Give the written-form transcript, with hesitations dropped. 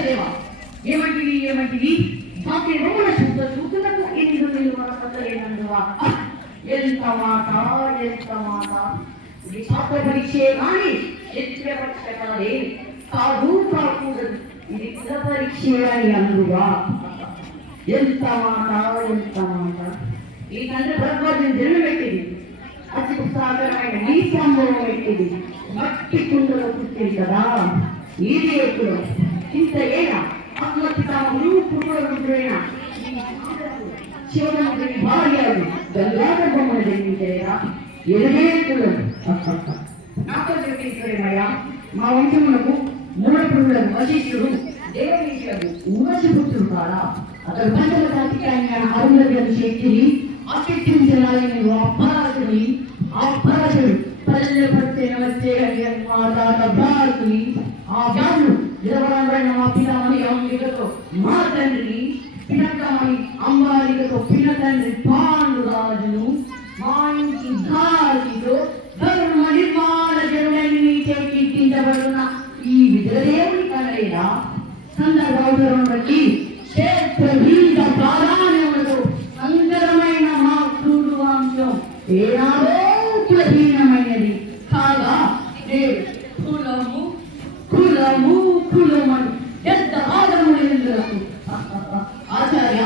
దేవా ఏమంటివి మాకు రొమ్మల చూస్తున్నట్టు ఎన్ని మీరు మన కథలేనందువా ఎంత మాట ఇది శాస్త్ర పరీక్షే కానీ నిత్య పరీక్ష కాదే కాకూడదు ఇది కుల పరీక్షే అని అందువా ఎంత మాట ఈ తండ్రి భరద్వాజుని జన్మ పెట్టింది అతి ఉత్సాహకరమైన ఈ సంభవం పెట్టింది మట్టి కుండలో పుట్టింది కదా ఇది ఎప్పుడు ఇంత ఏనా ఆత్మపితామహుడు పుట్టిన శివరాత్రి భార్యలు గంగాధర బొమ్మను జన్మించారా ఎలుగేకులు నాతో చెప్పేశ్వరమయ్య మా వంశమునకు మూల పురులను వశిష్ఠుడు దేవనీశుడు ఉమశపుత్రుడు కాదా అతడు పంచల కార్తికాయన అరుణవ్యను శక్తిని ఆశక్తించాలని అపరాధుని పల్లె పడితే వచ్చే మా తాత భారతుని ఆ బాలు నిలవడంపైన మా పితామని అంబికతో మా తండ్రిని పినకమని అంబాలికతో పినతండ్రి పాండురాజును మా ఇంటి ధారితో ధర్మ నిర్మాణ జనుడని చేకించబడున్న ఈ విద్రదేవుని కనలేదా సందర్భాలను బట్టి క్షేత్రహీన ప్రాధాన్యములతో సంకరమైన మా క్రూడు వంశం ఏనాడో కులహీనమైనది కాగా కులమని పెద్ద ఆదరములకు ఆచార్య